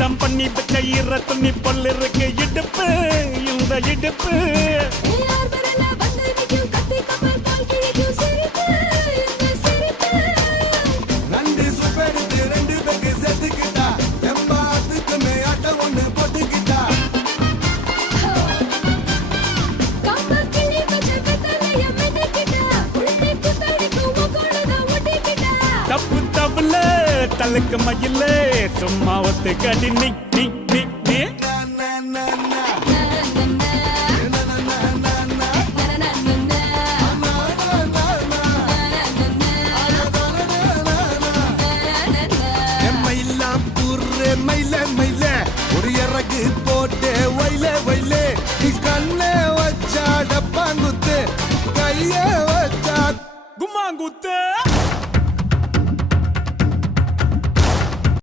சுத்தம் பண்ணி வச்ச ஈர துணி பொல் இருக்கு இடுப்பு இந்த இடுப்பு நண்டு சுப்பெடுத்து 2 பேருக்கு செத்துக்கிட்டா எம்மாத்துக்கு மேயாட்ட ஒண்ணு போட்டுக்கிட்டா தப்பு தப்புல தலுக்கு மயில சும்மா ஒத்து கடி நீ நீ நீ நீ மயிலாம் ஊர்ரே மயில மயில